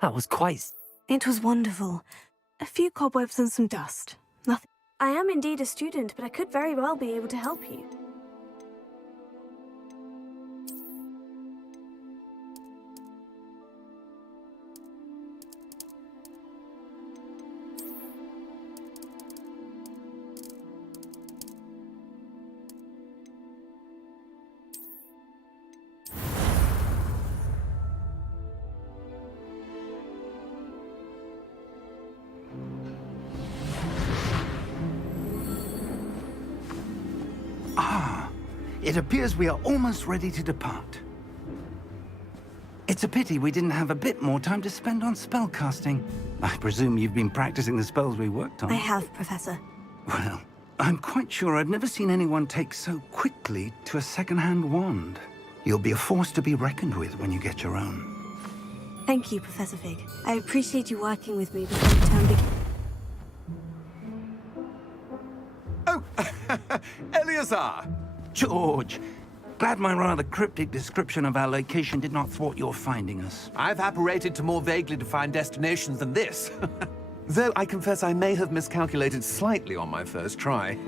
That was quite... It was wonderful. A few cobwebs and some dust. Nothing. I am indeed a student, but I could very well be able to help you. It appears we are almost ready to depart. It's a pity we didn't have a bit more time to spend on spellcasting. I presume you've been practicing the spells we worked on. I have, Professor. Well, I'm quite sure I've never seen anyone take so quickly to a second-hand wand. You'll be a force to be reckoned with when you get your own. Thank you, Professor Fig. I appreciate you working with me before the term begins. Oh, Eleazar! George, glad my rather cryptic description of our location did not thwart your finding us. I've apparated to more vaguely defined destinations than this. Though I confess I may have miscalculated slightly on my first try.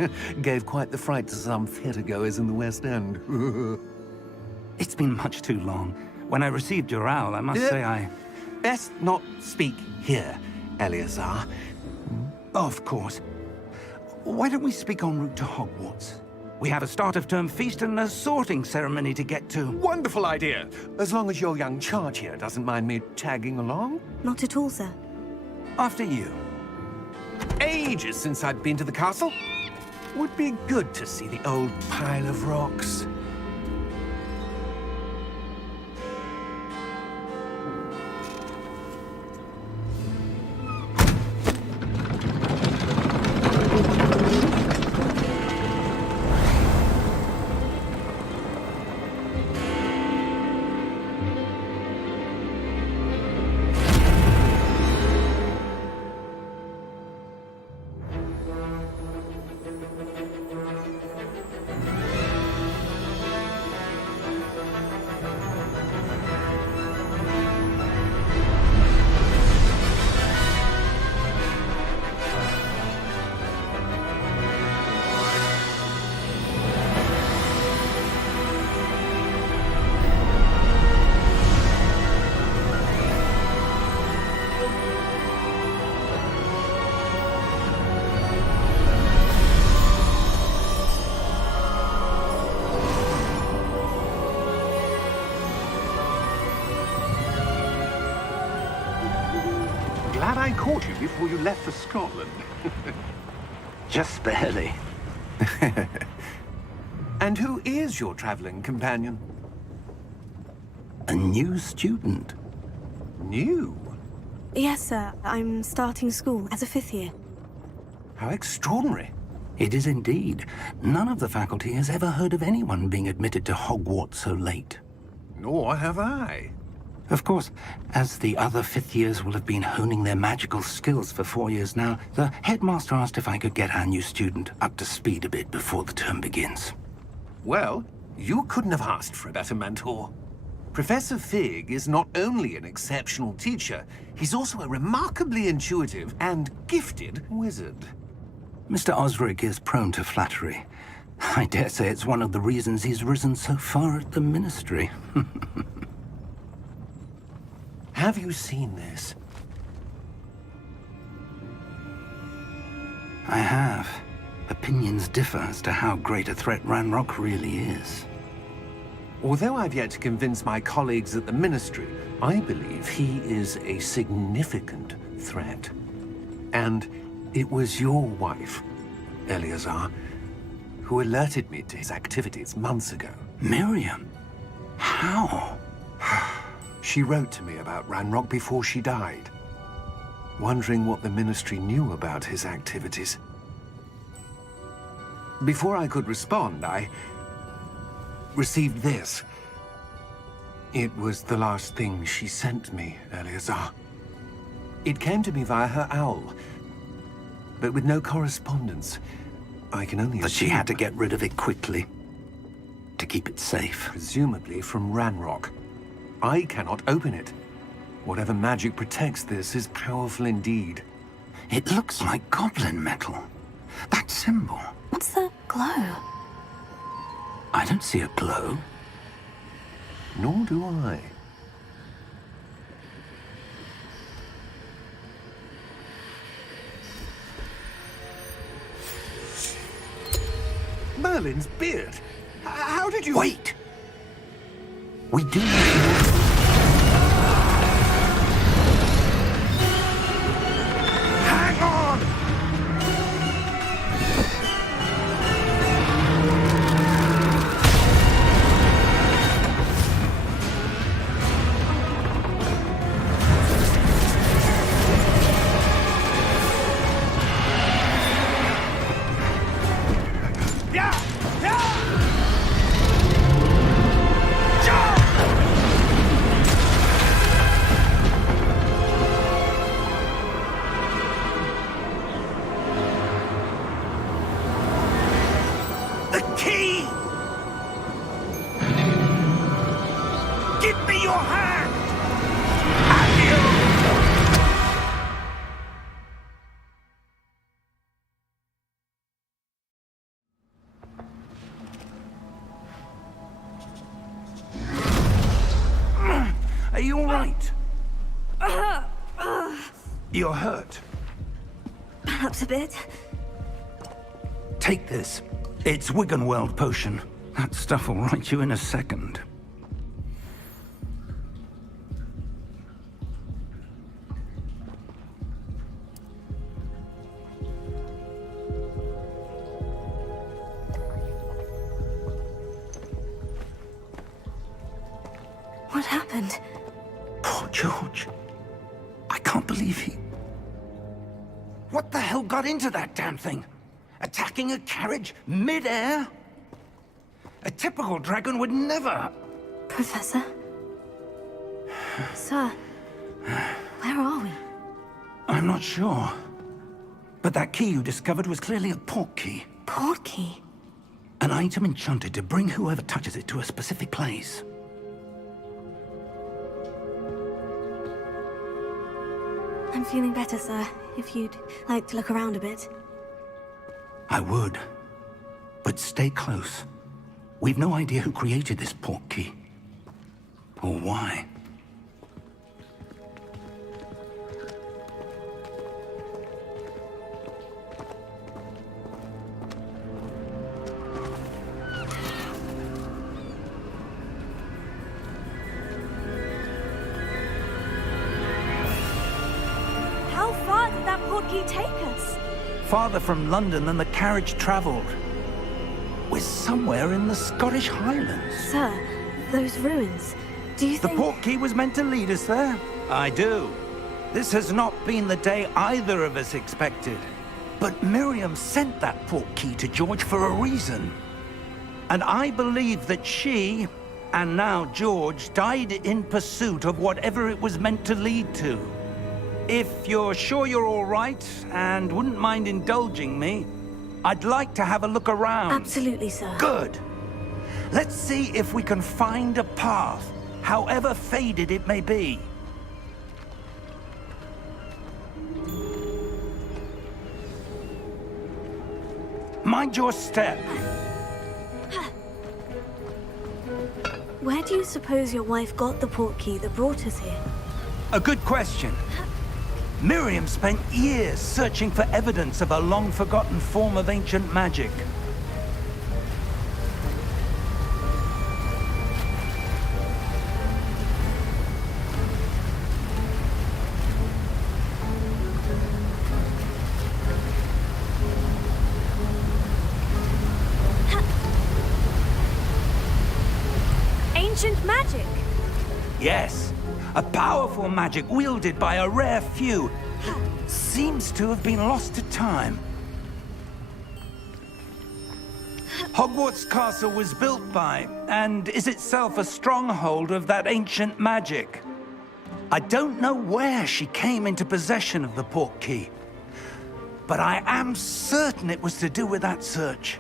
Gave quite the fright to some theatergoers in the West End. It's been much too long. When I received your owl, I must say I... Best not speak here, Eleazar. Of course. Why don't we speak en route to Hogwarts? We have a start-of-term feast and a sorting ceremony to get to. Wonderful idea! As long as your young charge here doesn't mind me tagging along. Not at all, sir. After you. Ages since I'd been to the castle. Would be good to see the old pile of rocks. Glad I caught you before you left for Scotland. Just barely. And who is your traveling companion? A new student. New? Yes, sir. I'm starting school as a 5th year. How extraordinary. It is indeed. None of the faculty has ever heard of anyone being admitted to Hogwarts so late. Nor have I. Of course, as the other 5th years will have been honing their magical skills for 4 years now, the headmaster asked if I could get our new student up to speed a bit before the term begins. Well, you couldn't have asked for a better mentor. Professor Fig is not only an exceptional teacher, he's also a remarkably intuitive and gifted wizard. Mr. Osric is prone to flattery. I dare say it's one of the reasons he's risen so far at the Ministry. Have you seen this? I have. Opinions differ as to how great a threat Ranrock really is. Although I've yet to convince my colleagues at the Ministry, I believe he is a significant threat. And it was your wife, Eleazar, who alerted me to his activities months ago. Miriam? How? She wrote to me about Ranrock before she died, wondering what the Ministry knew about his activities. Before I could respond, I received this. It was the last thing she sent me, Eleazar. It came to me via her owl, but with no correspondence. I can only But she assume- had to get rid of it quickly, to keep it safe. Presumably from Ranrock. I cannot open it. Whatever magic protects this is powerful indeed. It looks like goblin metal. That symbol. What's that glow? I don't see a glow. Nor do I. Merlin's beard. How did you... Wait! We do need to... Hang on! Yeah! Yeah! The key! Give me your hand! Have you? Are you all right? You're hurt. Perhaps a bit. Take this. It's Wiggenweld potion. That stuff will right you in a second. What happened? Poor George. I can't believe he... What the hell got into that damn thing? Attacking a carriage mid-air? A typical dragon would never... Professor? Sir, where are we? I'm not sure. But that key you discovered was clearly a port key. Port key? An item enchanted to bring whoever touches it to a specific place. I'm feeling better, sir. If you'd like to look around a bit. I would. But stay close. We've no idea who created this port key. Or why. How far did that port key take us? Farther from London than the carriage traveled. We're somewhere in the Scottish Highlands. Sir, those ruins. Do you The think... port key was meant to lead us there? I do. This has not been the day either of us expected. But Miriam sent that port key to George for a reason. And I believe that she, and now George, died in pursuit of whatever it was meant to lead to. If you're sure you're all right, and wouldn't mind indulging me, I'd like to have a look around. Absolutely, sir. Good. Let's see if we can find a path, however faded it may be. Mind your step. Where do you suppose your wife got the port key that brought us here? A good question. Miriam spent years searching for evidence of a long-forgotten form of ancient magic. Ancient magic! Yes, a powerful magic wielded by a rare few. Seems to have been lost to time. Hogwarts Castle was built by, and is itself a stronghold of that ancient magic. I don't know where she came into possession of the port key, but I am certain it was to do with that search.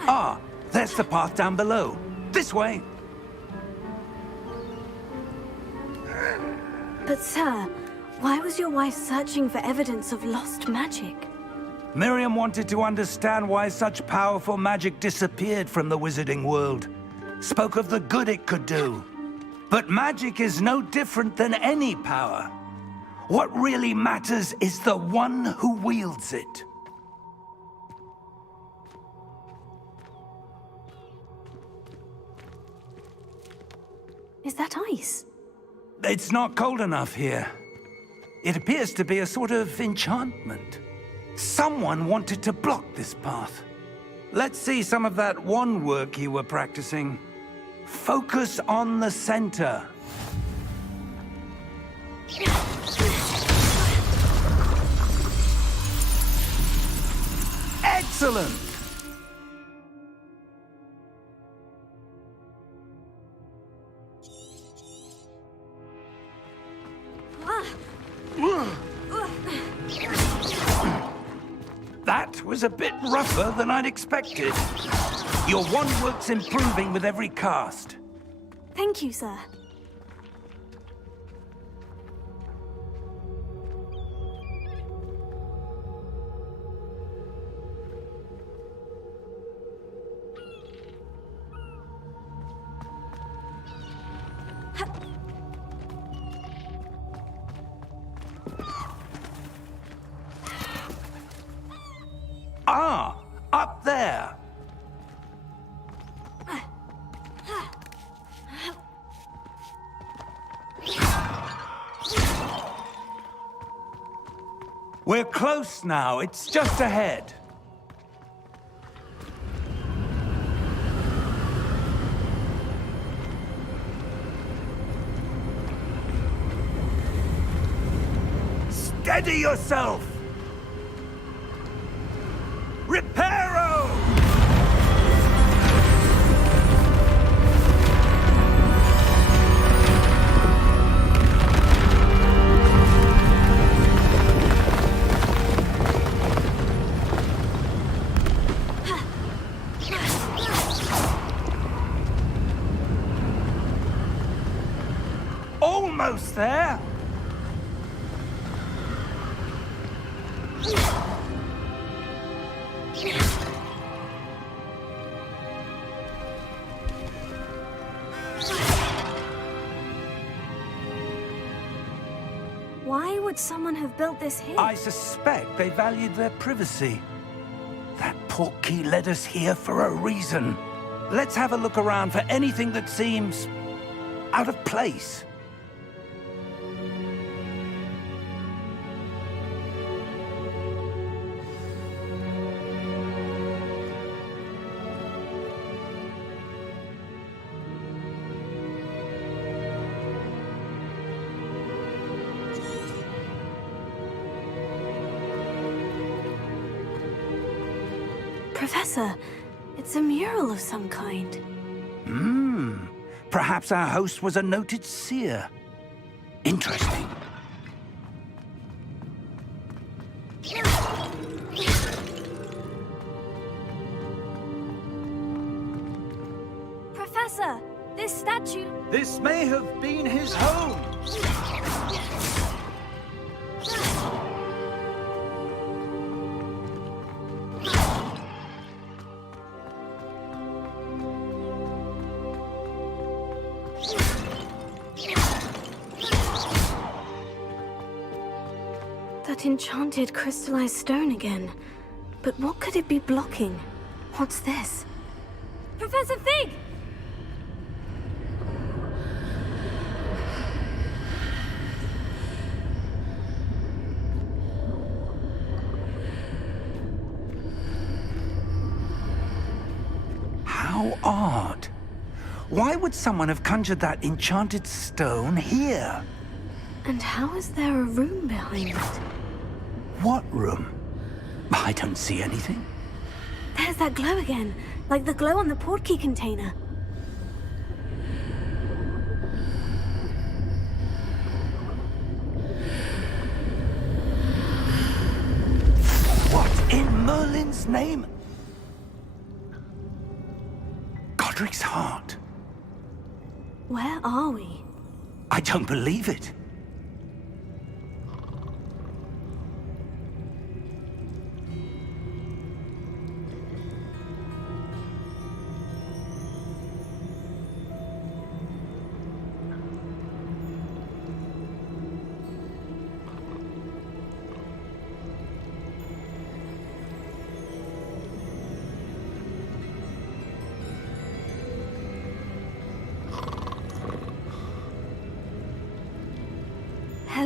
Ah, there's the path down below. This way. But sir, why was your wife searching for evidence of lost magic? Miriam wanted to understand why such powerful magic disappeared from the wizarding world. Spoke of the good it could do. But magic is no different than any power. What really matters is the one who wields it. Is that ice? It's not cold enough here. It appears to be a sort of enchantment. Someone wanted to block this path. Let's see some of that wand work you were practicing. Focus on the center. Excellent! That was a bit rougher than I'd expected. Your wand work's improving with every cast. Thank you, sir. Ah, up there. We're close now. It's just ahead. Steady yourself! Reparo! Almost there! Why would someone have built this here? I suspect they valued their privacy. That portkey led us here for a reason. Let's have a look around for anything that seems out of place. Professor, it's a mural of some kind. Perhaps our host was a noted seer. Interesting. Professor, this statue... This may have been his home. That enchanted crystallized stone again. But what could it be blocking? What's this? Professor Fig! How odd. Why would someone have conjured that enchanted stone here? And how is there a room behind it? What room? I don't see anything. There's that glow again, like the glow on the portkey container. What in Merlin's name? Godric's heart. Where are we? I don't believe it.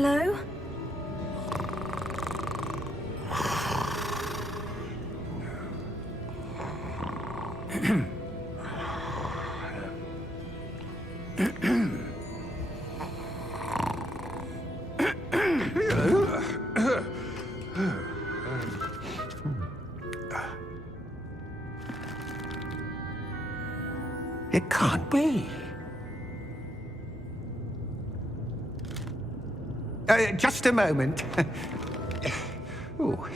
Hello? It can't be. Just a moment. Oh.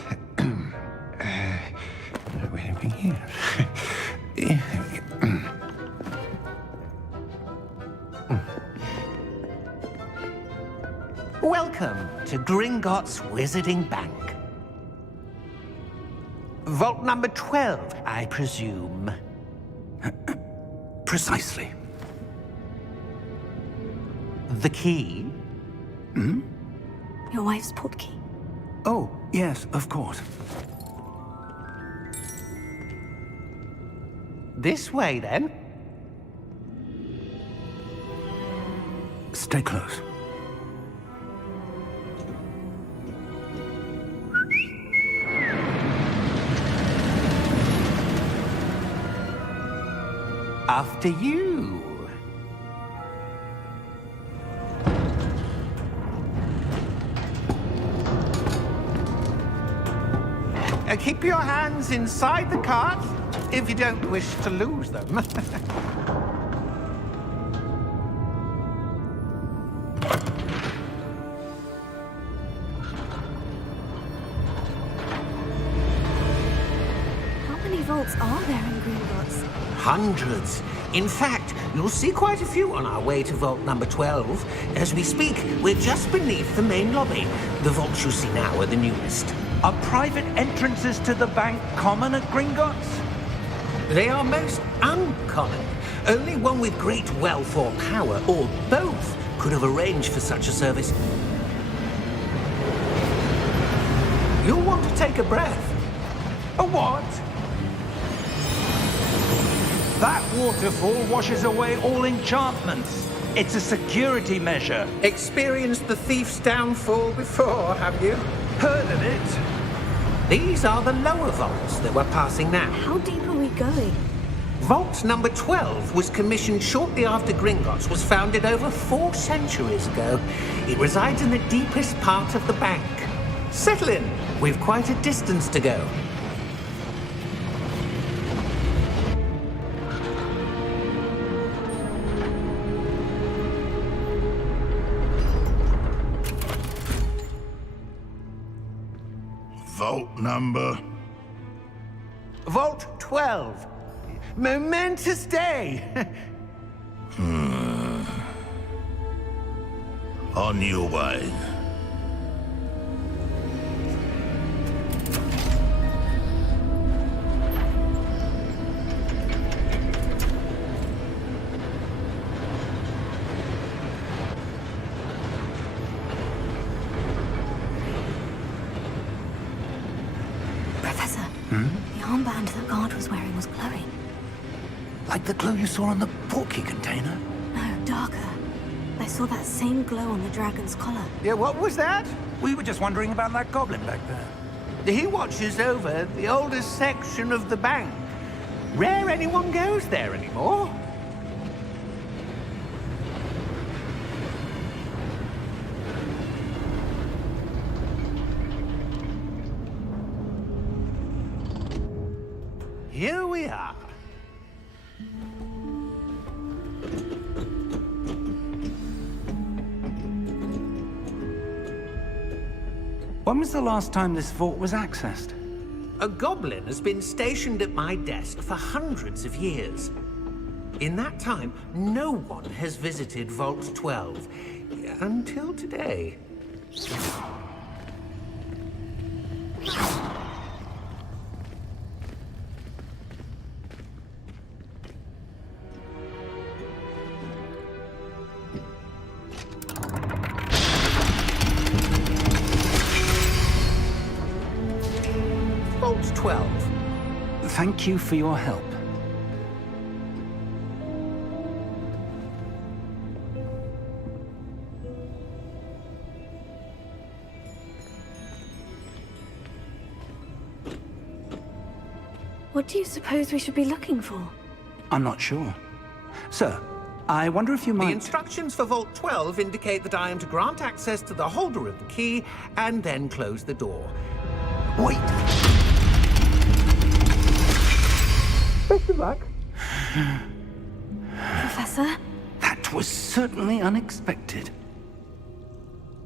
Welcome to Gringotts Wizarding Bank. Vault number 12, I presume. Precisely. The key? Your wife's portkey. Oh, yes, of course. This way, then. Stay close. After you. Keep your hands inside the cart if you don't wish to lose them. How many vaults are there in Gringotts? Hundreds. In fact, you'll see quite a few on our way to vault number 12. As we speak, we're just beneath the main lobby. The vaults you see now are the newest. Are private entrances to the bank common at Gringotts? They are most uncommon. Only one with great wealth or power, or both, could have arranged for such a service. You'll want to take a breath. A what? That waterfall washes away all enchantments. It's a security measure. Experienced the thief's downfall before, have you? Heard of it? These are the lower vaults that we're passing now. How deep are we going? Vault number 12 was commissioned shortly after Gringotts was founded over 4 centuries ago. It resides in the deepest part of the bank. Settle in. We've quite a distance to go. Vault number? Vault 12. Momentous day. On your way. Professor, the armband that guard was wearing was glowing. Like the glow you saw on the portkey container? No, darker. I saw that same glow on the dragon's collar. Yeah, what was that? We were just wondering about that goblin back there. He watches over the oldest section of the bank. Rare anyone goes there anymore. Here we are. When was the last time this vault was accessed? A goblin has been stationed at my desk for hundreds of years. In that time, no one has visited Vault 12 until today. Vault 12. Thank you for your help. What do you suppose we should be looking for? I'm not sure. Sir, I wonder if you The might... instructions for Vault 12 indicate that I am to grant access to the holder of the key and then close the door. Wait! Best of luck. Professor? That was certainly unexpected.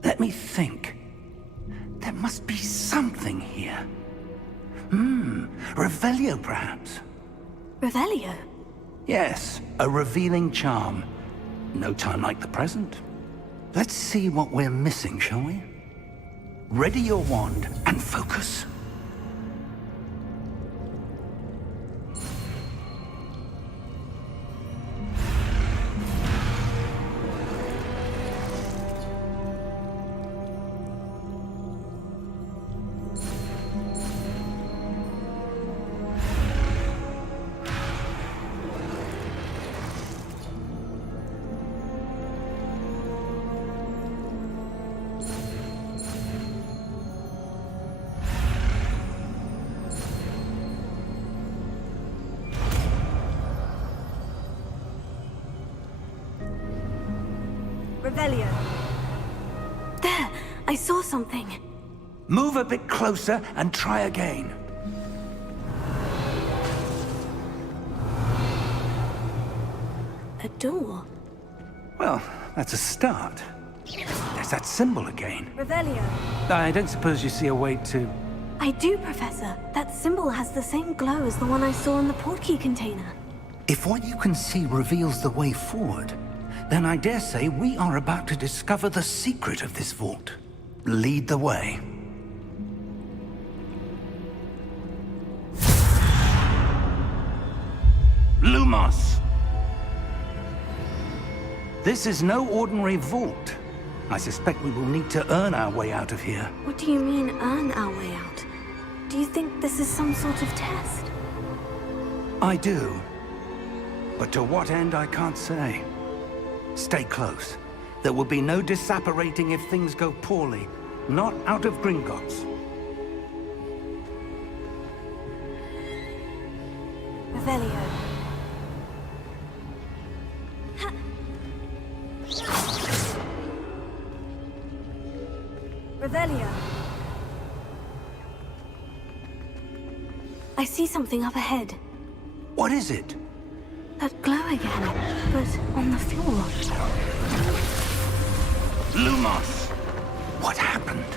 Let me think. There must be something here. Revelio, perhaps? Revelio? Yes, a revealing charm. No time like the present. Let's see what we're missing, shall we? Ready your wand and focus. Revelio. There! I saw something. Move a bit closer and try again. A door. Well, that's a start. There's that symbol again. Revelio. I don't suppose you see a way to... I do, Professor. That symbol has the same glow as the one I saw in the portkey container. If what you can see reveals the way forward, then I dare say we are about to discover the secret of this vault. Lead the way. Lumos! This is no ordinary vault. I suspect we will need to earn our way out of here. What do you mean, earn our way out? Do you think this is some sort of test? I do. But to what end, I can't say. Stay close. There will be no disapparating if things go poorly. Not out of Gringotts. Revelio. Revelio. I see something up ahead. What is it? That glow again, but on the floor. Lumos! What happened?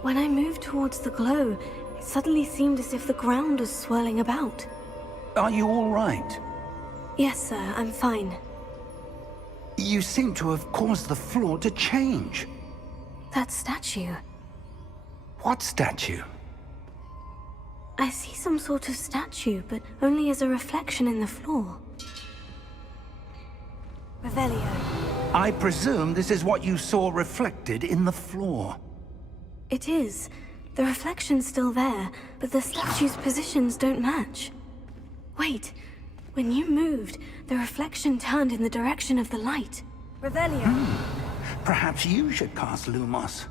When I moved towards the glow, it suddenly seemed as if the ground was swirling about. Are you all right? Yes, sir, I'm fine. You seem to have caused the floor to change. That statue. What statue? I see some sort of statue, but only as a reflection in the floor. Revelio. I presume this is what you saw reflected in the floor. It is. The reflection's still there, but the statue's positions don't match. Wait. When you moved, the reflection turned in the direction of the light. Revelio. Perhaps you should cast Lumos.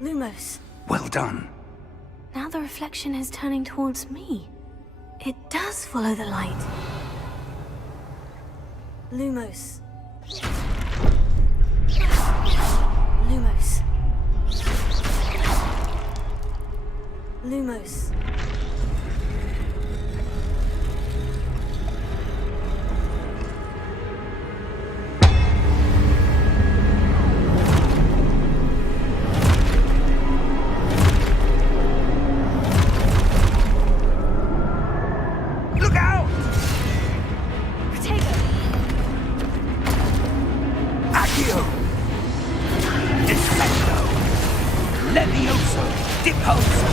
Lumos. Well done. Now the reflection is turning towards me. It does follow the light. Lumos. Lumos. Lumos. Look out! Protego! Accio! Defendo! Levioso! Deposo!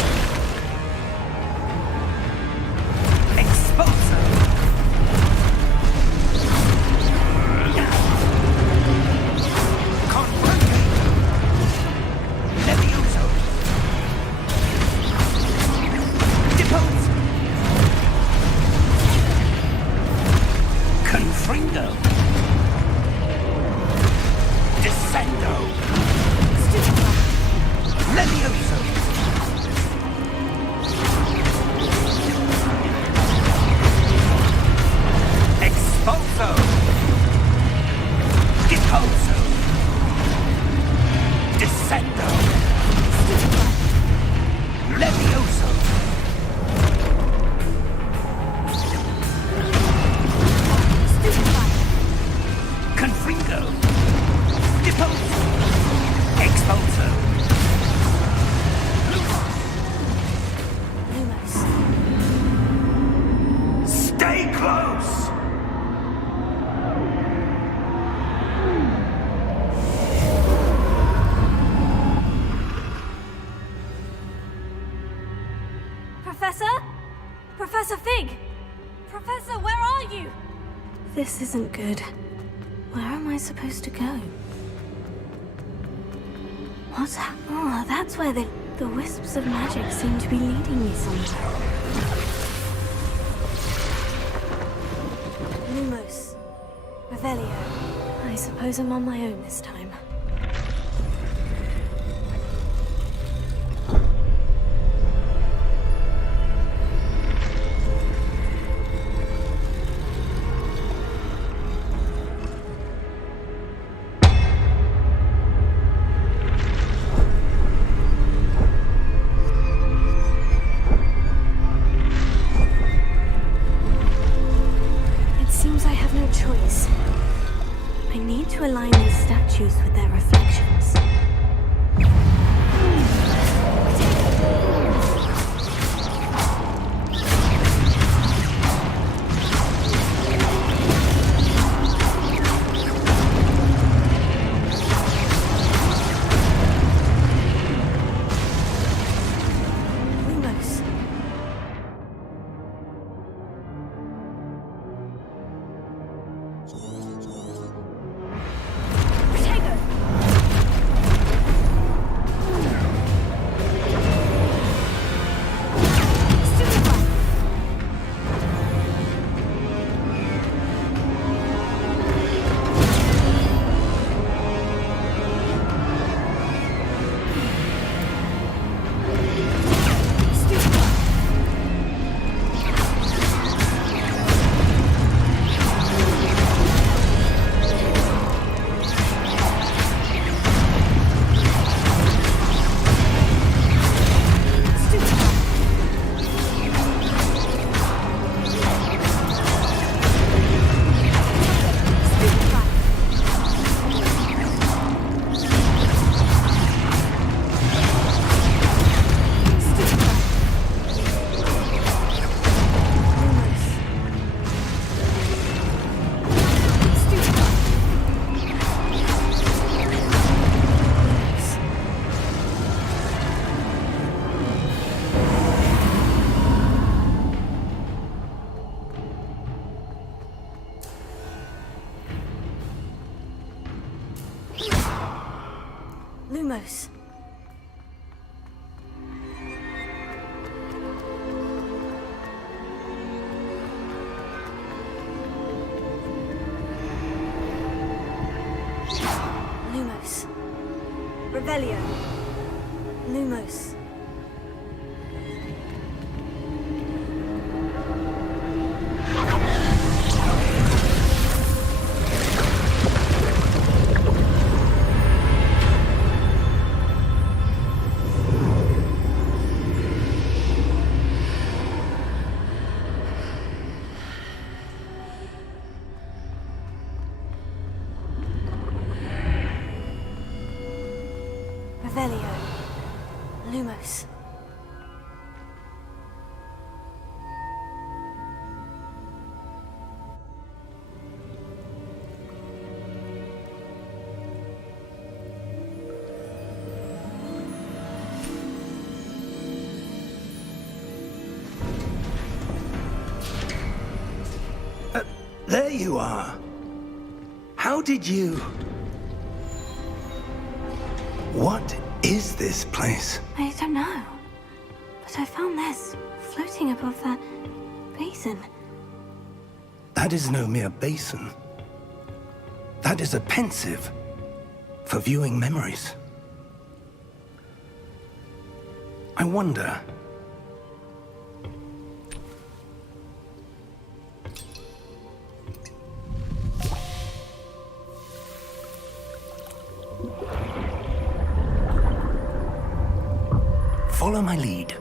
Confringo. Descendo. Levioso. Expulso. Deposo. Descendo. Levioso. Confringo. Deposo. Expulso. Lumos. Stay close. Professor? Professor Fig! Professor, where are you? This isn't good. Where am I supposed to go? What's Oh, that's where the wisps of magic seem to be leading me somewhere. Lumos. Revelio. I suppose I'm on my own this time. It seems I have no choice. I need to align these statues with their reflections. Lumos. Protego! Superfly! Superfly! Lumos. Lumos. Revelio. Lumos. Revelio. Lumos. There you are. How did you... What is this place? I don't know. But I found this floating above that basin. That is no mere basin. That is a pensive for viewing memories. I wonder... Follow my lead.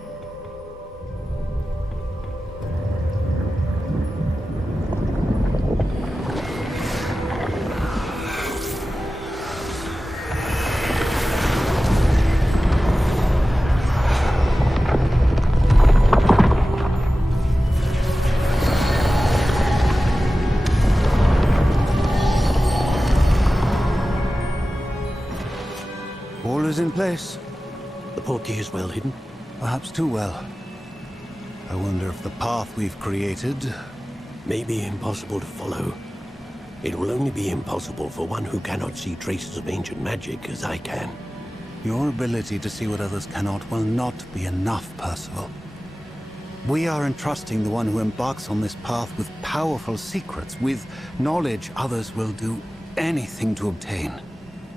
All is in place. The portkey is well hidden. Perhaps too well. I wonder if the path we've created... May be impossible to follow. It will only be impossible for one who cannot see traces of ancient magic as I can. Your ability to see what others cannot will not be enough, Percival. We are entrusting the one who embarks on this path with powerful secrets, with knowledge others will do anything to obtain.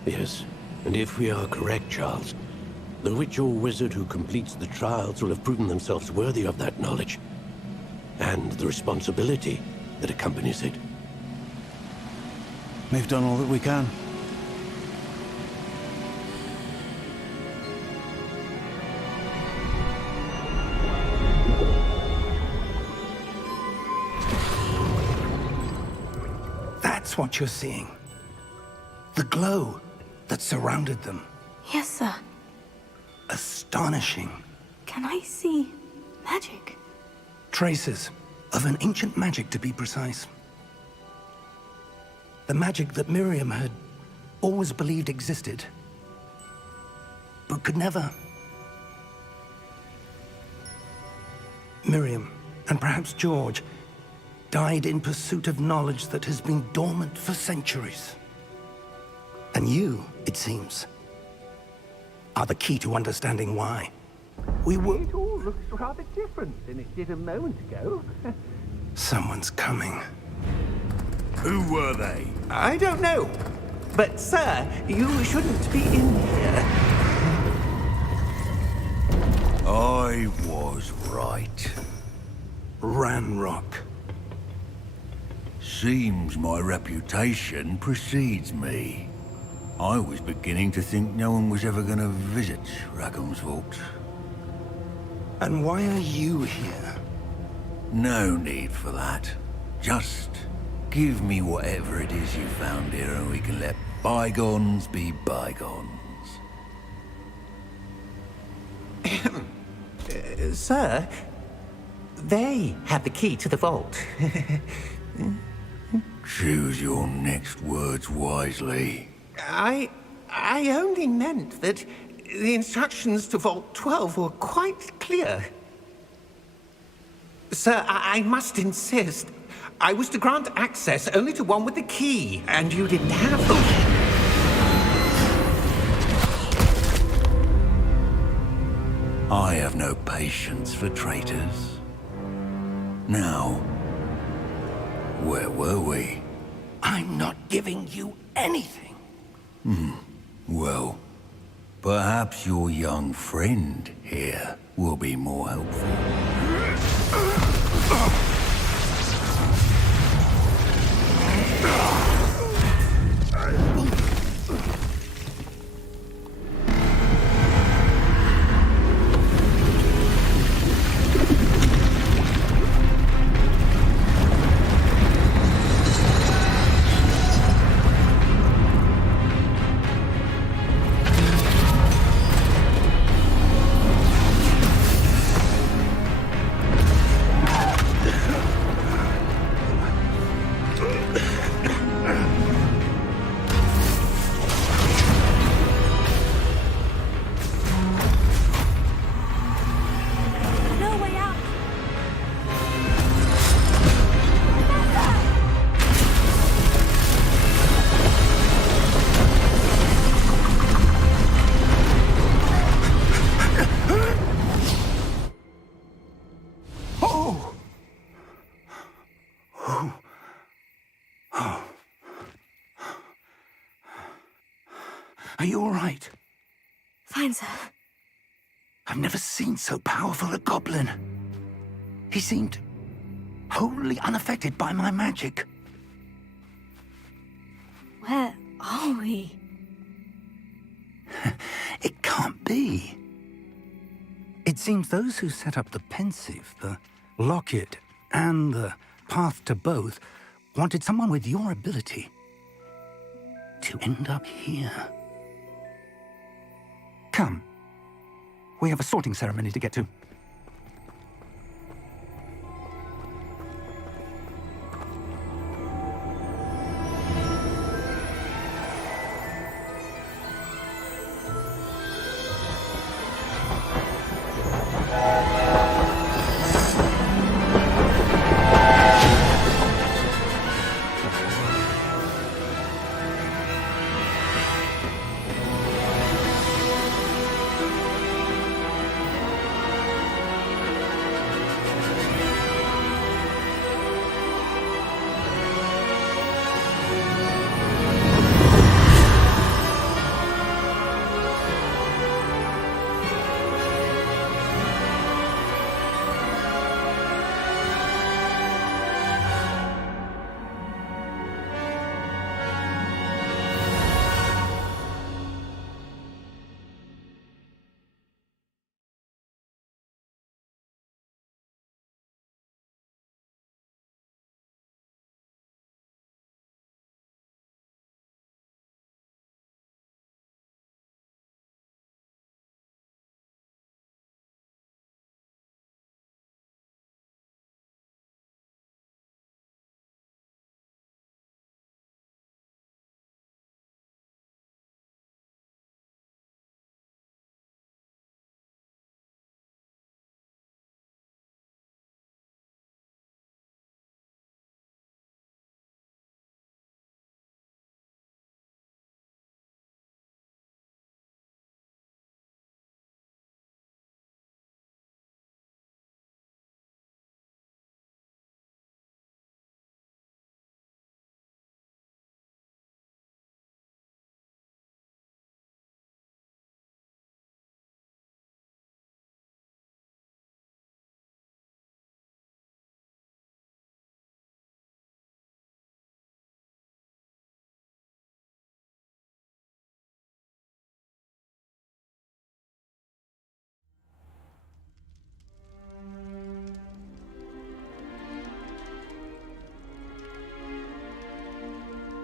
Yes, and if we are correct, Charles, the witch or wizard who completes the trials will have proven themselves worthy of that knowledge, and the responsibility that accompanies it. We've done all that we can. That's what you're seeing. The glow that surrounded them. Yes, sir. Astonishing. Can I see magic? Traces of an ancient magic, to be precise. The magic that Miriam had always believed existed, but could never. Miriam, and perhaps George, died in pursuit of knowledge that has been dormant for centuries. And you, it seems, are the key to understanding why. We were... It all looks rather different than it did a moment ago. Someone's coming. Who were they? I don't know. But, sir, you shouldn't be in here. I was right. Ranrock. Seems my reputation precedes me. I was beginning to think no one was ever going to visit Rackham's vault. And why are you here? No need for that. Just give me whatever it is you found here and we can let bygones be bygones. Sir, they have the key to the vault. Choose your next words wisely. I only meant that the instructions to Vault 12 were quite clear. Sir, I must insist. I was to grant access only to one with the key, and you didn't have them. I have no patience for traitors. Now, where were we? I'm not giving you anything. Well, perhaps your young friend here will be more helpful. No way out! Are you all right? Fine, sir. I've never seen so powerful a goblin. He seemed wholly unaffected by my magic. Where are we? It can't be. It seems those who set up the pensive, the locket, and the path to both wanted someone with your ability to end up here. Come. We have a sorting ceremony to get to.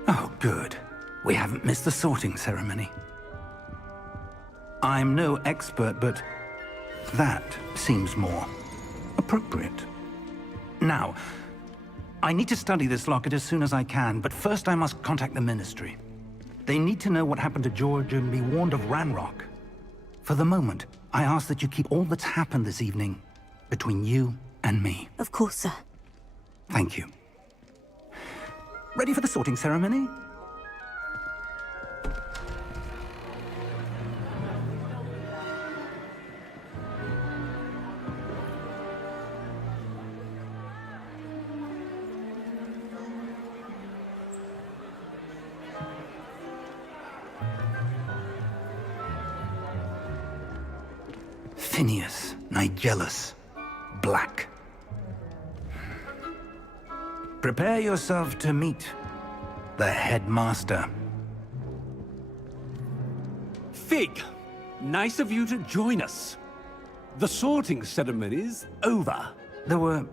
Oh, good. We haven't missed the sorting ceremony. I'm no expert, but that seems more appropriate. Now, I need to study this locket as soon as I can, but first I must contact the Ministry. They need to know what happened to George and be warned of Ranrock. For the moment, I ask that you keep all that's happened this evening between you and me. Of course, sir. Thank you. Ready for the sorting ceremony? Phineas, Nigellus, Black. Prepare yourself to meet the headmaster. Fig, nice of you to join us. The sorting ceremony's over. There were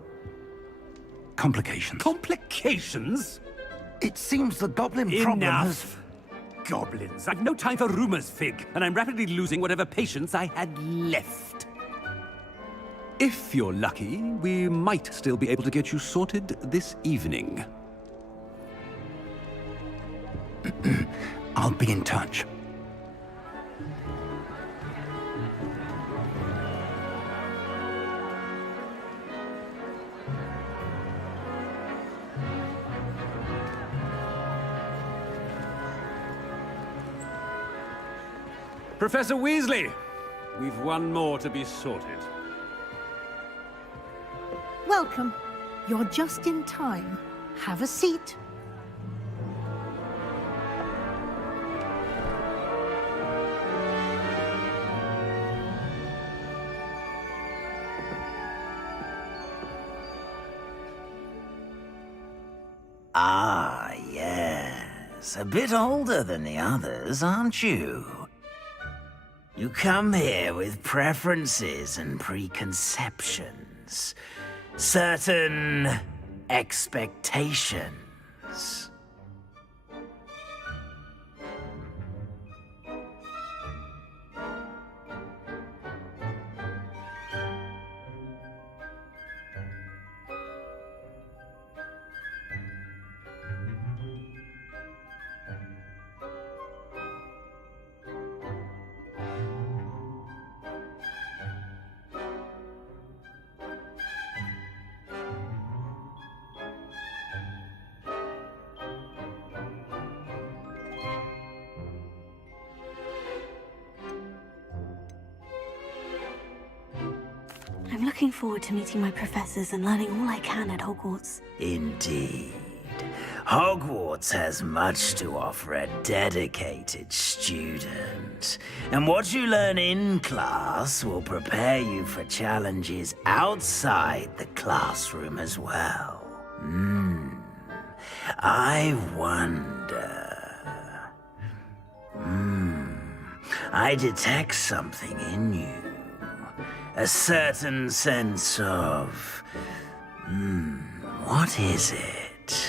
complications. Complications? It seems the goblin problem has... Enough! Goblins. I've no time for rumors, Fig, and I'm rapidly losing whatever patience I had left. If you're lucky, we might still be able to get you sorted this evening. I'll be in touch. Professor Weasley, we've one more to be sorted. Welcome. You're just in time. Have a seat. Ah, yes. A bit older than the others, aren't you? You come here with preferences and preconceptions. Certain expectations. I'm looking forward to meeting my professors and learning all I can at Hogwarts. Indeed. Hogwarts has much to offer a dedicated student. And what you learn in class will prepare you for challenges outside the classroom as well. I wonder... I detect something in you. A certain sense of... what is it?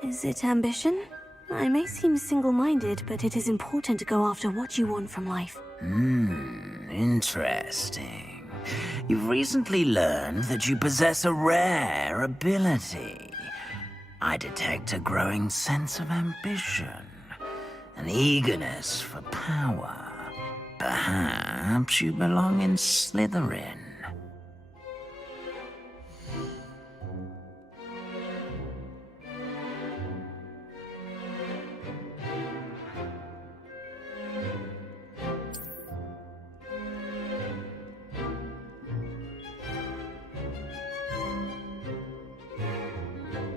Is it ambition? I may seem single-minded, but it is important to go after what you want from life. Interesting. You've recently learned that you possess a rare ability. I detect a growing sense of ambition, an eagerness for power. Perhaps you belong in Slytherin.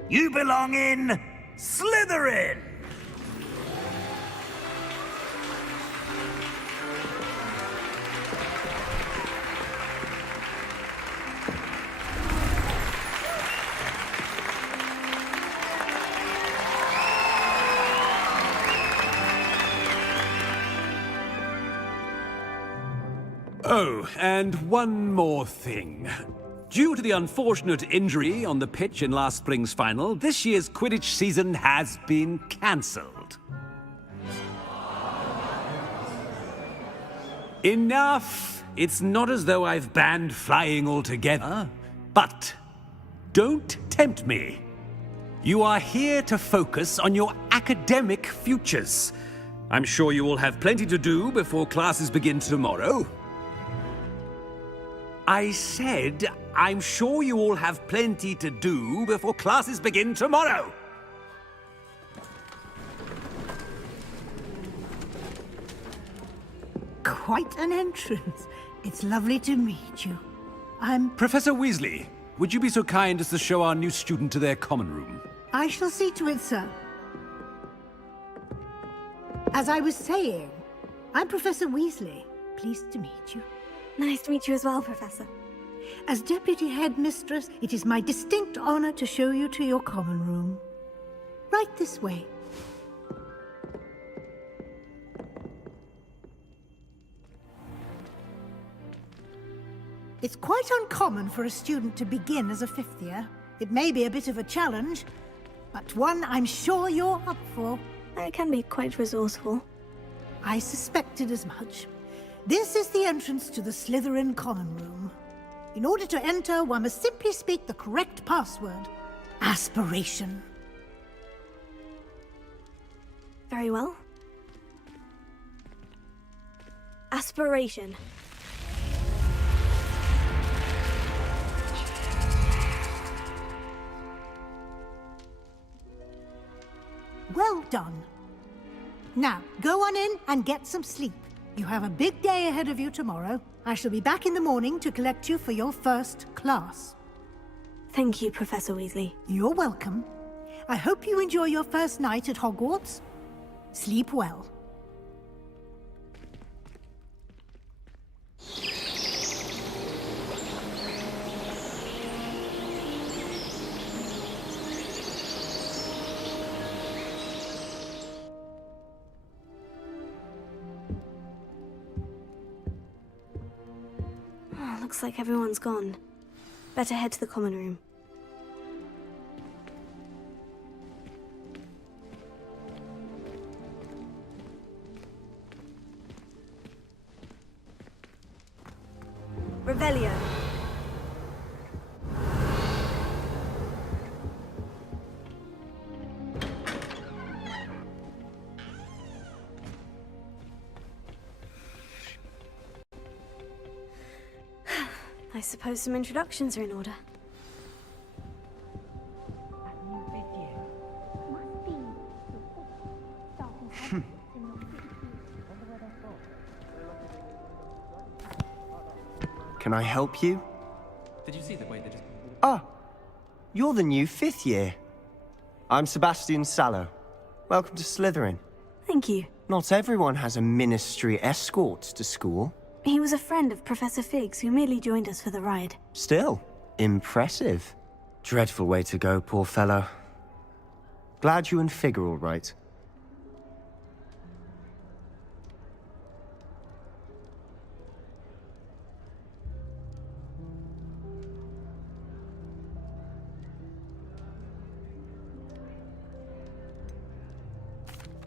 You belong in Slytherin! Oh, and one more thing. Due to the unfortunate injury on the pitch in last spring's final, this year's Quidditch season has been cancelled. Enough! It's not as though I've banned flying altogether. But don't tempt me. You are here to focus on your academic futures. I'm sure you will have plenty to do before classes begin tomorrow. I said, I'm sure you all have plenty to do before classes begin tomorrow. Quite an entrance. It's lovely to meet you. I'm... Professor Weasley, would you be so kind as to show our new student to their common room? I shall see to it, sir. As I was saying, I'm Professor Weasley. Pleased to meet you. Nice to meet you as well, Professor. As Deputy Headmistress, it is my distinct honor to show you to your common room. Right this way. It's quite uncommon for a student to begin as a fifth year. It may be a bit of a challenge, but one I'm sure you're up for. I can be quite resourceful. I suspected as much. This is the entrance to the Slytherin common room. In order to enter, one must simply speak the correct password. Aspiration. Very well. Aspiration. Well done. Now, go on in and get some sleep. You have a big day ahead of you tomorrow. I shall be back in the morning to collect you for your first class. Thank you, Professor Weasley. You're welcome. I hope you enjoy your first night at Hogwarts. Sleep well. Looks like everyone's gone. Better head to the common room. Revelio. I suppose some introductions are in order. Can I help you? Did you see the way they just... Ah, you're the new 5th year. I'm Sebastian Sallow. Welcome to Slytherin. Thank you. Not everyone has a ministry escort to school. He was a friend of Professor Fig's who merely joined us for the ride. Still, impressive. Dreadful way to go, poor fellow. Glad you and Fig are all right.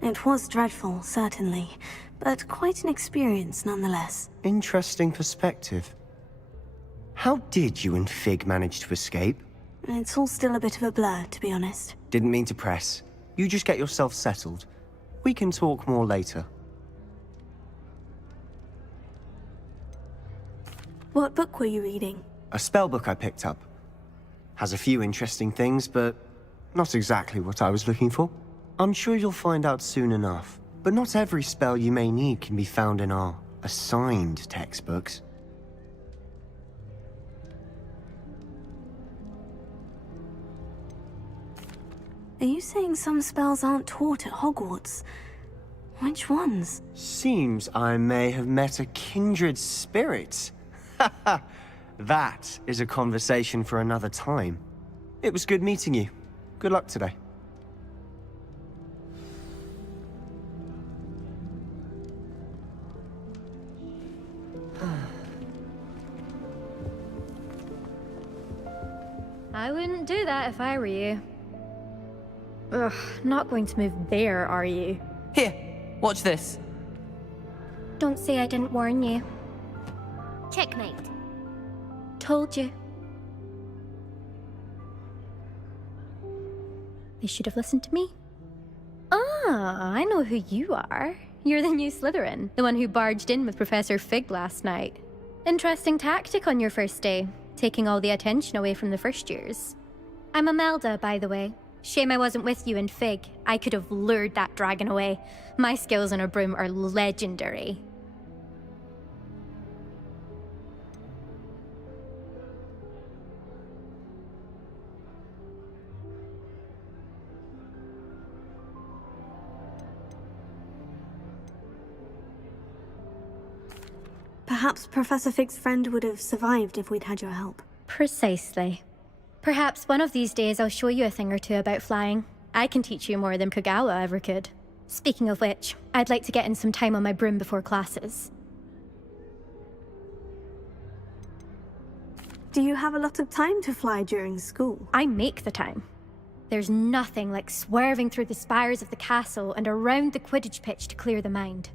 It was dreadful, certainly, but quite an experience nonetheless. Interesting perspective. How did you and Fig manage to escape? It's all still a bit of a blur, to be honest. Didn't mean to press. You just get yourself settled. We can talk more later. What book were you reading? A spell book I picked up. Has a few interesting things, but not exactly what I was looking for. I'm sure you'll find out soon enough. But not every spell you may need can be found in our assigned textbooks. Are you saying some spells aren't taught at Hogwarts? Which ones? Seems I may have met a kindred spirit. Haha, that is a conversation for another time. It was good meeting you. Good luck today. I wouldn't do that if I were you. Ugh, not going to move there, are you? Here, watch this. Don't say I didn't warn you. Checkmate. Told you. They should have listened to me. Ah, I know who you are. You're the new Slytherin, the one who barged in with Professor Fig last night. Interesting tactic on your first day, taking all the attention away from the first years. I'm Imelda, by the way. Shame I wasn't with you and Fig. I could have lured that dragon away. My skills on a broom are legendary. Perhaps Professor Fig's friend would have survived if we'd had your help. Precisely. Perhaps one of these days I'll show you a thing or two about flying. I can teach you more than Kogawa ever could. Speaking of which, I'd like to get in some time on my broom before classes. Do you have a lot of time to fly during school? I make the time. There's nothing like swerving through the spires of the castle and around the Quidditch pitch to clear the mind.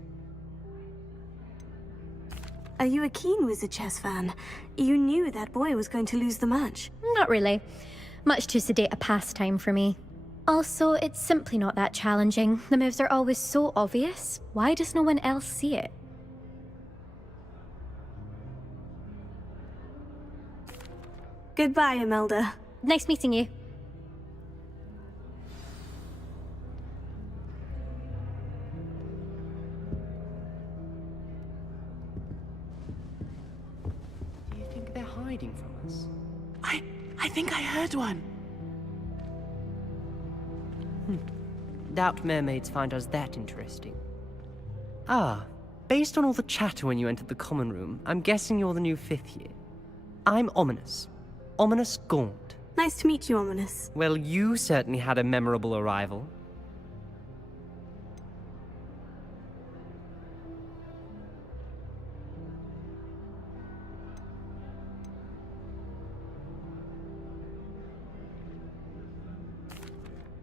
Are you a keen Wizard Chess fan? You knew that boy was going to lose the match. Not really. Much too sedate a pastime for me. Also, it's simply not that challenging. The moves are always so obvious. Why does no one else see it? Goodbye, Imelda. Nice meeting you. Do you think they're hiding from us? I think I heard one. Doubt mermaids find us that interesting. Ah, based on all the chatter when you entered the common room, I'm guessing you're the new 5th year. I'm Ominous. Ominous Gaunt. Nice to meet you, Ominous. Well, you certainly had a memorable arrival.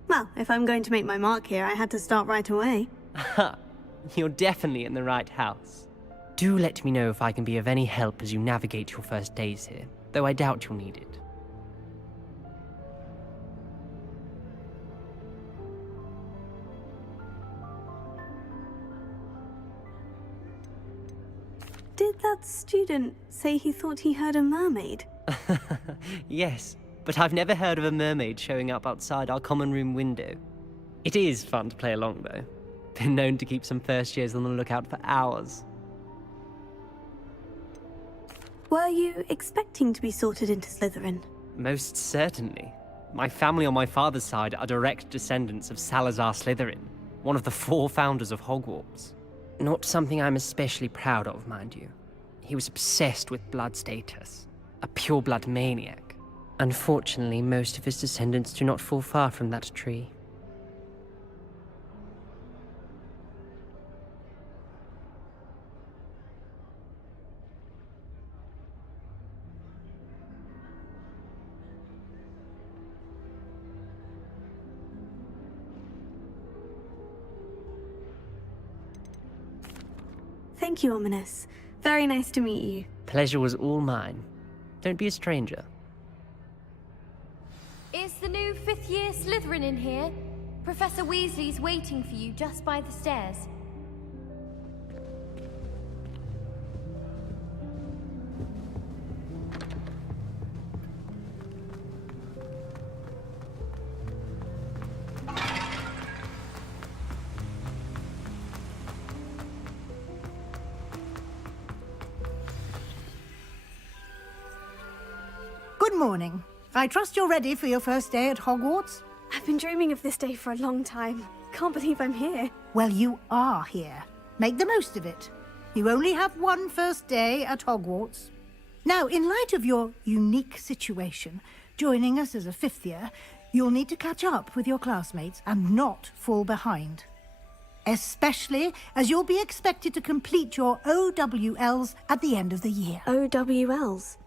Well, if I'm going to make my mark here, I had to start right away. Ha! You're definitely in the right house. Do let me know if I can be of any help as you navigate your first days here, though I doubt you'll need it. Did that student say he thought he heard a mermaid? Yes, but I've never heard of a mermaid showing up outside our common room window. It is fun to play along, though. Been known to keep some first years on the lookout for hours. Were you expecting to be sorted into Slytherin? Most certainly. My family on my father's side are direct descendants of Salazar Slytherin, one of the 4 founders of Hogwarts. Not something I'm especially proud of, mind you. He was obsessed with blood status, a pure-blood maniac. Unfortunately, most of his descendants do not fall far from that tree. Thank you, Ominous. Very nice to meet you. Pleasure was all mine. Don't be a stranger. Is the new 5th year Slytherin in here? Professor Weasley's waiting for you just by the stairs. Good morning. I trust you're ready for your first day at Hogwarts? I've been dreaming of this day for a long time. Can't believe I'm here. Well, you are here. Make the most of it. You only have one first day at Hogwarts. Now, in light of your unique situation, joining us as a 5th year, you'll need to catch up with your classmates and not fall behind. Especially as you'll be expected to complete your OWLs at the end of the year. OWLs?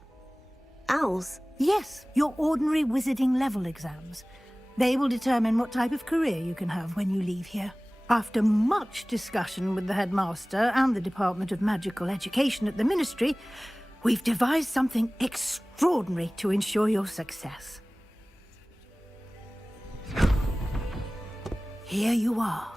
Owls? Yes, your ordinary wizarding level exams. They will determine what type of career you can have when you leave here. After much discussion with the headmaster and the Department of Magical Education at the Ministry, we've devised something extraordinary to ensure your success. Here you are.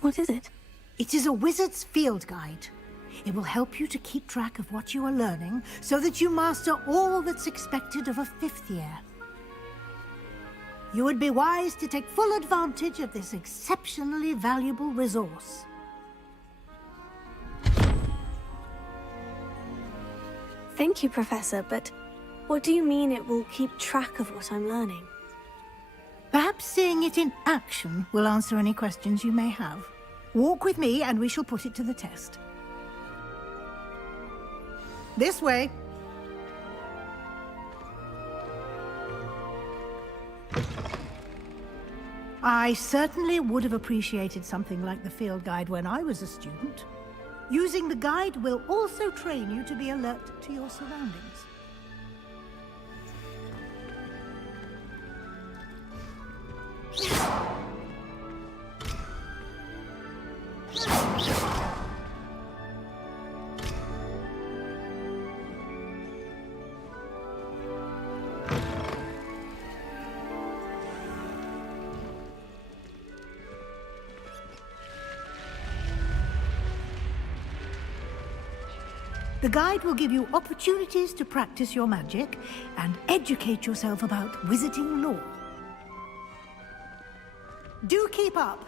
What is it? It is a wizard's field guide. It will help you to keep track of what you are learning so that you master all that's expected of a 5th year. You would be wise to take full advantage of this exceptionally valuable resource. Thank you, Professor, but what do you mean it will keep track of what I'm learning? Perhaps seeing it in action will answer any questions you may have. Walk with me and we shall put it to the test. This way. I certainly would have appreciated something like the field guide when I was a student. Using the guide will also train you to be alert to your surroundings. The guide will give you opportunities to practice your magic and educate yourself about wizarding lore. Do keep up!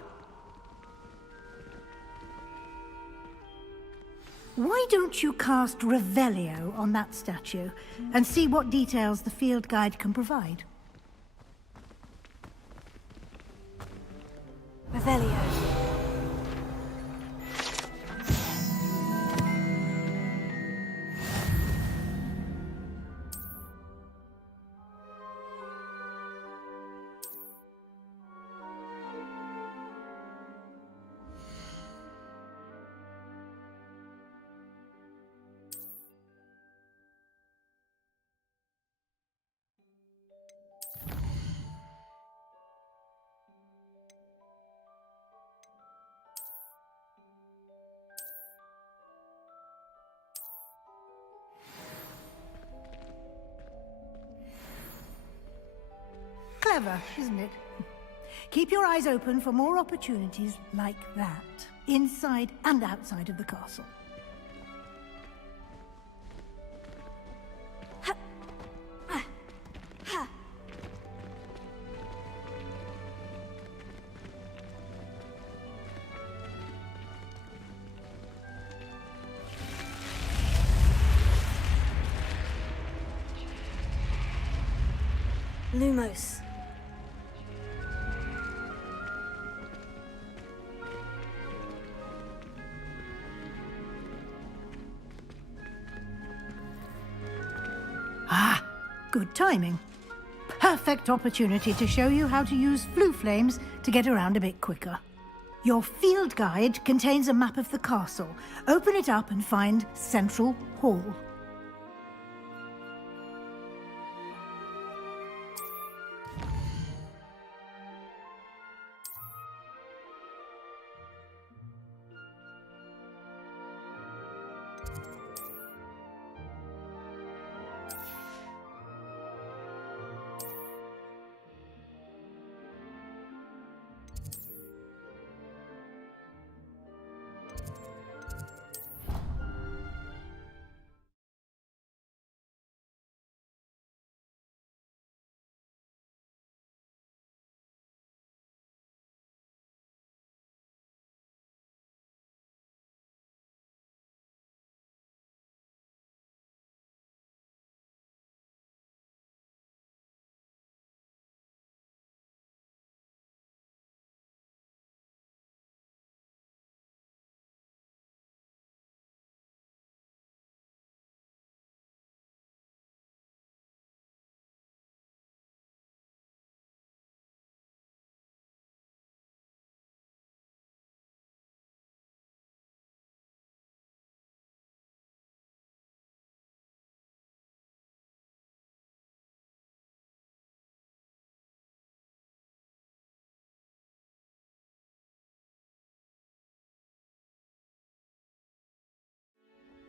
Why don't you cast Revelio on that statue and see what details the field guide can provide? Revelio. Clever, isn't it? Keep your eyes open for more opportunities like that, inside and outside of the castle. Lumos. Ah, good timing. Perfect opportunity to show you how to use flue flames to get around a bit quicker. Your field guide contains a map of the castle. Open it up and find Central Hall.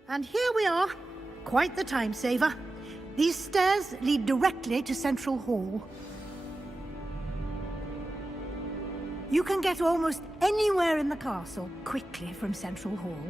And here we are. Quite the time saver. These stairs lead directly to Central Hall. You can get almost anywhere in the castle quickly from Central Hall.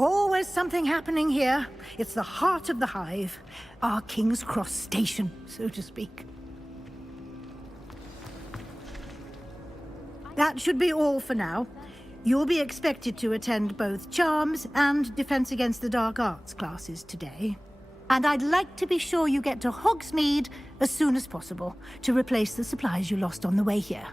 Always something happening here. It's the heart of the hive. Our King's Cross station, so to speak. That should be all for now. You'll be expected to attend both Charms and Defense Against the Dark Arts classes today. And I'd like to be sure you get to Hogsmeade as soon as possible to replace the supplies you lost on the way here.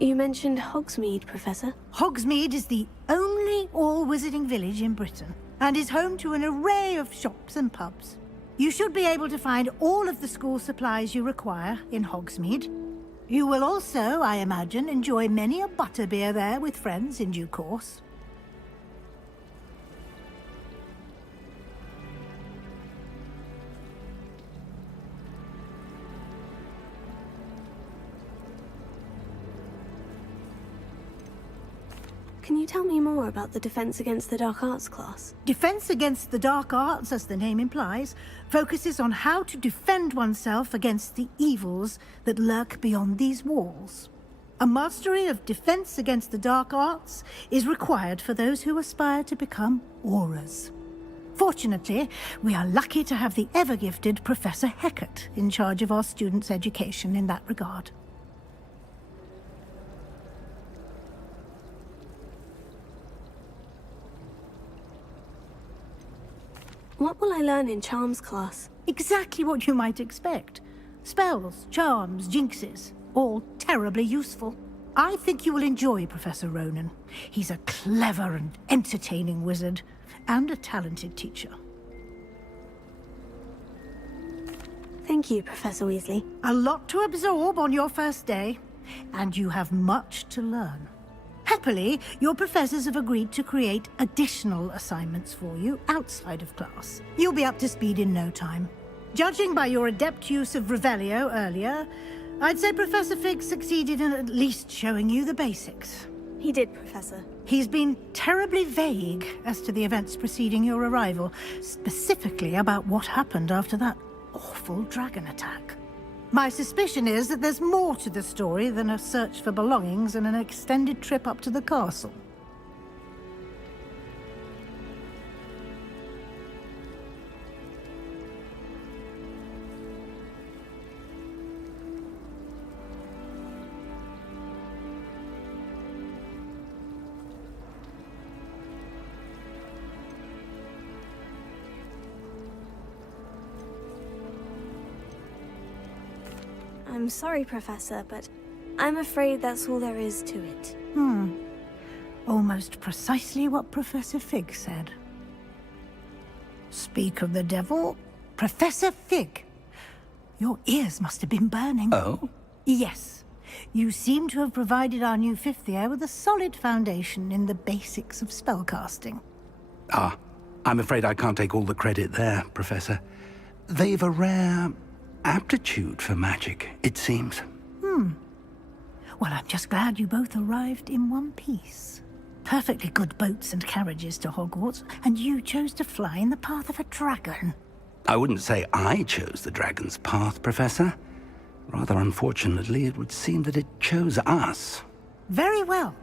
You mentioned Hogsmeade, Professor. Hogsmeade is the only all-wizarding village in Britain, and is home to an array of shops and pubs. You should be able to find all of the school supplies you require in Hogsmeade. You will also, I imagine, enjoy many a butterbeer there with friends in due course. Can you tell me more about the Defense Against the Dark Arts class? Defense Against the Dark Arts, as the name implies, focuses on how to defend oneself against the evils that lurk beyond these walls. A mastery of Defense Against the Dark Arts is required for those who aspire to become Aurors. Fortunately, we are lucky to have the ever-gifted Professor Hecat in charge of our students' education in that regard. What will I learn in Charms class? Exactly what you might expect. Spells, charms, jinxes, all terribly useful. I think you will enjoy Professor Ronan. He's a clever and entertaining wizard, and a talented teacher. Thank you, Professor Weasley. A lot to absorb on your first day, and you have much to learn. Happily, your professors have agreed to create additional assignments for you outside of class. You'll be up to speed in no time. Judging by your adept use of Revelio earlier, I'd say Professor Fig succeeded in at least showing you the basics. He did, Professor. He's been terribly vague as to the events preceding your arrival, specifically about what happened after that awful dragon attack. My suspicion is that there's more to the story than a search for belongings and an extended trip up to the castle. I'm sorry, Professor, but I'm afraid that's all there is to it. Almost precisely what Professor Fig said. Speak of the devil, Professor Fig. Your ears must have been burning. Oh? Yes. You seem to have provided our new fifth year with a solid foundation in the basics of spellcasting. Ah, I'm afraid I can't take all the credit there, Professor. They've a rare aptitude for magic, it seems. Well, I'm just glad you both arrived in one piece. Perfectly good boats and carriages to Hogwarts, and you chose to fly in the path of a dragon. I wouldn't say I chose the dragon's path, Professor. Rather unfortunately, it would seem that it chose us. Very well.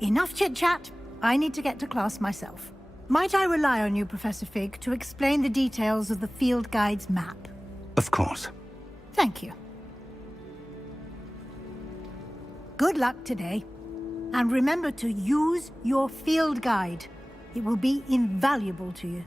Enough chit-chat. I need to get to class myself. Might I rely on you, Professor Fig, to explain the details of the field guide's map? Of course. Thank you. Good luck today. And remember to use your field guide. It will be invaluable to you.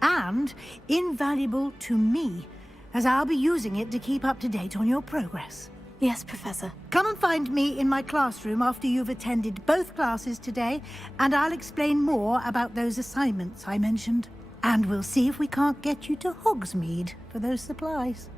And invaluable to me, as I'll be using it to keep up to date on your progress. Yes, Professor. Come and find me in my classroom after you've attended both classes today, and I'll explain more about those assignments I mentioned. And we'll see if we can't get you to Hogsmeade for those supplies.